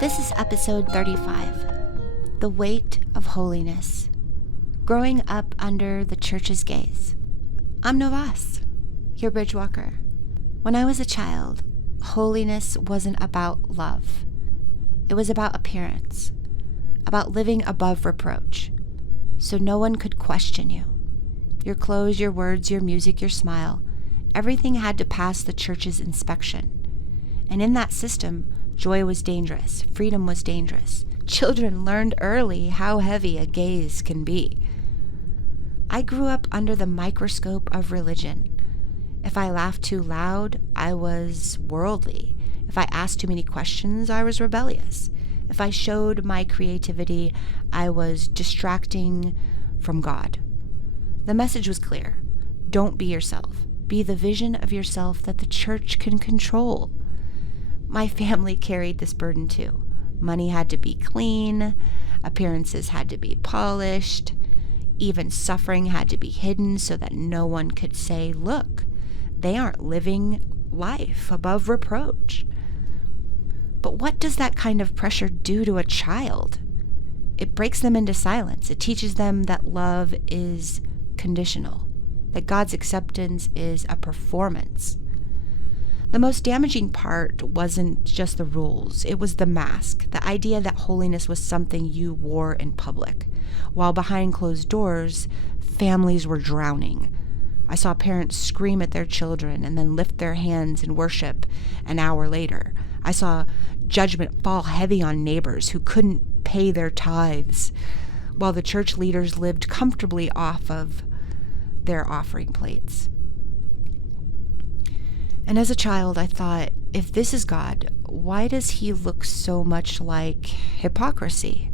This is episode 35, The Weight of Holiness, Growing Up Under the Church's Gaze. I'm Novas, your Bridgewalker. When I was a child, holiness wasn't about love. It was about appearance, about living above reproach, so no one could question you. Your clothes, your words, your music, your smile, everything had to pass the church's inspection. And in that system, joy was dangerous, freedom was dangerous. Children learned early how heavy a gaze can be. I grew up under the microscope of religion. If I laughed too loud, I was worldly. If I asked too many questions, I was rebellious. If I showed my creativity, I was distracting from God. The message was clear. Don't be yourself. Be the vision of yourself that the church can control. My family carried this burden too. Money had to be clean, appearances had to be polished, even suffering had to be hidden so that no one could say, look, they aren't living life above reproach. But what does that kind of pressure do to a child? It breaks them into silence. It teaches them that love is conditional, that God's acceptance is a performance. The most damaging part wasn't just the rules, it was the mask, the idea that holiness was something you wore in public, while behind closed doors, families were drowning. I saw parents scream at their children and then lift their hands in worship an hour later. I saw judgment fall heavy on neighbors who couldn't pay their tithes, while the church leaders lived comfortably off of their offering plates. And as a child, I thought, if this is God, why does he look so much like hypocrisy?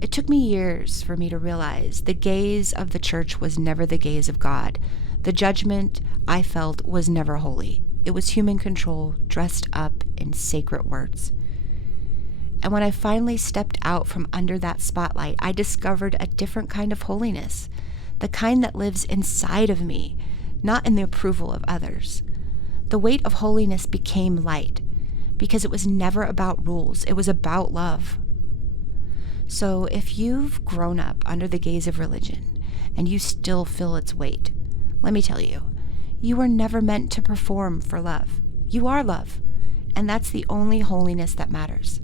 It took me years for me to realize the gaze of the church was never the gaze of God. The judgment I felt was never holy. It was human control dressed up in sacred words. And when I finally stepped out from under that spotlight, I discovered a different kind of holiness, the kind that lives inside of me, not in the approval of others. The weight of holiness became light because it was never about rules. It was about love. So if you've grown up under the gaze of religion and you still feel its weight, let me tell you, you were never meant to perform for love. You are love, and that's the only holiness that matters.